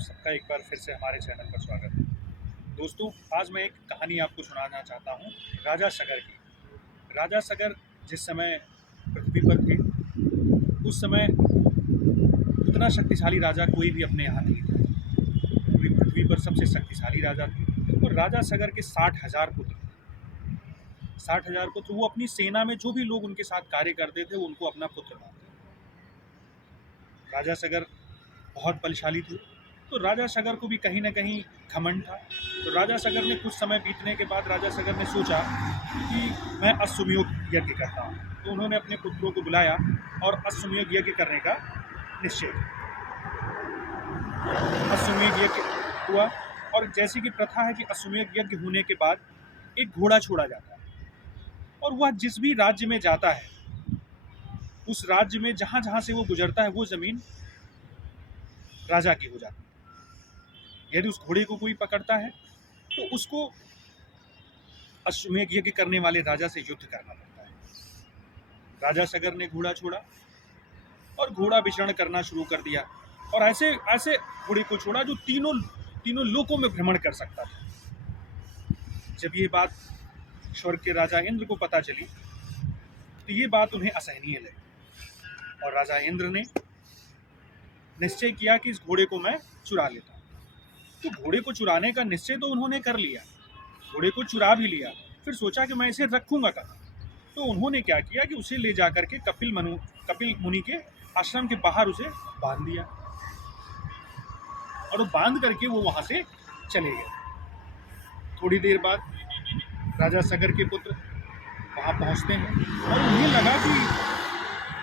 आप सबका एक बार फिर से हमारे चैनल पर स्वागत है। दोस्तों, आज मैं एक कहानी आपको सुनाना चाहता हूँ राजा सगर की। राजा सगर जिस समय पृथ्वी पर थे, उस समय उतना शक्तिशाली राजा कोई भी अपने यहाँ नहीं था। पूरी पृथ्वी पर सबसे शक्तिशाली राजा थे और राजा सगर के 60,000 पुत्र थे। 60,000 पुत्र, वो अपनी सेना में जो भी लोग उनके साथ कार्य करते थे वो उनको अपना पुत्र मानते थे। राजा सगर बहुत बलशाली थे, तो राजा सगर को भी कहीं ना कहीं घमंड था। तो राजा सगर ने कुछ समय बीतने के बाद राजा सगर ने सोचा कि मैं अश्वमेध यज्ञ करता हूँ। तो उन्होंने अपने पुत्रों को बुलाया और अश्वमेध यज्ञ करने का निश्चय किया। अश्वमेध यज्ञ हुआ और जैसी कि प्रथा है कि अश्वमेध यज्ञ होने के बाद एक घोड़ा छोड़ा जाता है और वह जिस भी राज्य में जाता है, उस राज्य में जहाँ जहाँ से वो गुजरता है वो ज़मीन राजा की हो जाती है। यदि उस घोड़े को कोई पकड़ता है तो उसको अश्वमेध यज्ञ करने वाले राजा से युद्ध करना पड़ता है। राजा सगर ने घोड़ा छोड़ा और घोड़ा विचरण करना शुरू कर दिया और ऐसे ऐसे घोड़े को छोड़ा जो तीनों लोकों में भ्रमण कर सकता था। जब ये बात स्वर्ग के राजा इंद्र को पता चली तो ये बात उन्हें असहनीय लगी और राजा इंद्र ने निश्चय किया कि इस घोड़े को मैं चुरा लेता हूँ। तो घोड़े को चुराने का निश्चय तो उन्होंने कर लिया, घोड़े को चुरा भी लिया। फिर सोचा कि मैं इसे रखूंगा कहाँ। तो उन्होंने क्या किया कि उसे ले जाकर के कपिल मुनि के आश्रम के बाहर उसे बांध दिया और वो बांध करके वो वहां से चले गए। थोड़ी देर बाद राजा सगर के पुत्र वहां पहुंचते हैं और उन्हें लगा कि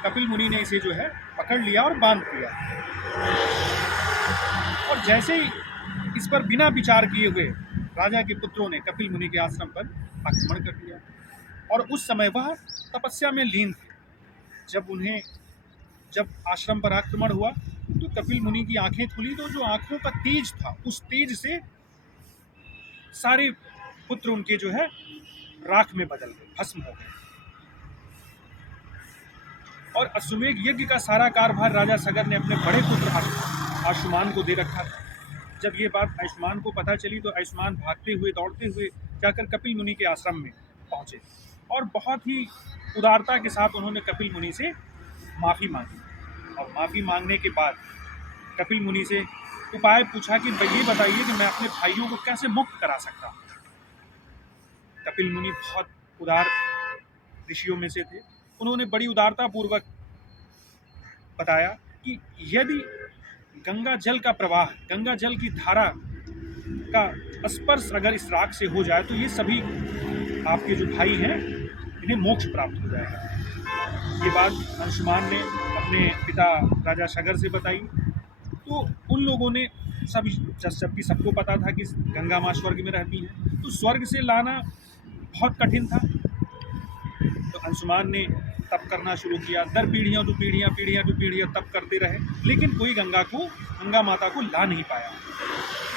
कपिल मुनि ने इसे जो है पकड़ लिया और बांध दिया। और जैसे ही इस पर बिना विचार किए हुए राजा के पुत्रों ने कपिल मुनि के आश्रम पर आक्रमण कर दिया और उस समय वह तपस्या में लीन थे। जब आश्रम पर आक्रमण हुआ तो कपिल मुनि की आंखें खुली, तो जो आंखों का तेज था उस तेज से सारे पुत्र उनके जो है राख में बदल गए, भस्म हो गए। और अश्वमेध यज्ञ का सारा कार्यभार राजा सगर ने अपने बड़े पुत्र आयुष्मान को दे रखा था। जब ये बात आयुष्मान को पता चली तो आयुष्मान भागते हुए दौड़ते हुए जाकर कपिल मुनि के आश्रम में पहुंचे और बहुत ही उदारता के साथ उन्होंने कपिल मुनि से माफ़ी मांगी। और माफ़ी मांगने के बाद कपिल मुनि से उपाय पूछा कि ये बताइए कि मैं अपने भाइयों को कैसे मुक्त करा सकता हूँ। कपिल मुनि बहुत उदार ऋषियों में से थे। उन्होंने बड़ी उदारता पूर्वक बताया कि यदि गंगा जल का प्रवाह, गंगा जल की धारा का स्पर्श अगर इस राख से हो जाए तो ये सभी आपके जो भाई हैं इन्हें मोक्ष प्राप्त हो जाएगा। ये बात अंशुमान ने अपने पिता राजा सगर से बताई। तो उन लोगों ने जबकि सबको पता था कि गंगा माँ स्वर्ग में रहती हैं, तो स्वर्ग से लाना बहुत कठिन था। तो अंशुमान ने तप करना शुरू किया। दर पीढ़ियाँ टू पीढ़ियाँ तप करते रहे, लेकिन कोई गंगा माता को ला नहीं पाया।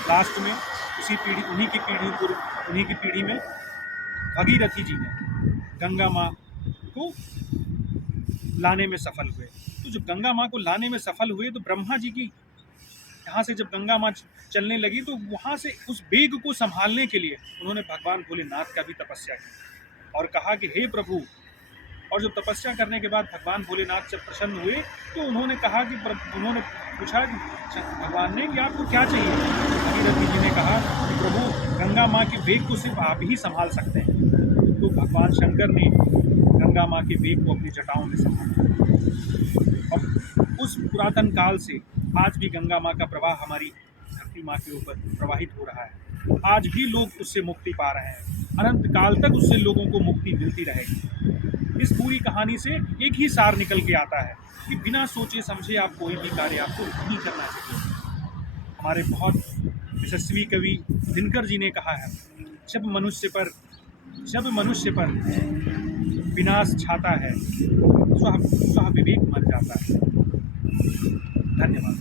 लास्ट में उन्हीं की पीढ़ी में भगीरथी जी ने गंगा माँ को लाने में सफल हुए। तो जब गंगा माँ को लाने में सफल हुए तो ब्रह्मा जी की यहाँ से जब गंगा माँ चलने लगी तो वहाँ से उस वेग को संभालने के लिए उन्होंने भगवान भोलेनाथ का भी तपस्या की और कहा कि हे प्रभु। और जब तपस्या करने के बाद भगवान भोलेनाथ जब प्रसन्न हुए तो उन्होंने पूछा कि भगवान ने कि आपको क्या चाहिए। भगीरथी जी ने कहा कि प्रभु, गंगा माँ के वेग को सिर्फ आप ही संभाल सकते हैं। तो भगवान शंकर ने गंगा माँ के वेग को अपनी जटाओं में संभाला और उस पुरातन काल से आज भी गंगा माँ का प्रवाह हमारी धरती माँ के ऊपर प्रवाहित हो रहा है। आज भी लोग उससे मुक्ति पा रहे हैं, अनंत काल तक उससे लोगों को मुक्ति मिलती रहेगी। इस पूरी कहानी से एक ही सार निकल के आता है कि बिना सोचे समझे आप कोई भी कार्य आपको नहीं करना चाहिए। हमारे बहुत यशस्वी कवि दिनकर जी ने कहा है, जब मनुष्य पर विनाश छाता है स्वविवेक मर जाता है। धन्यवाद।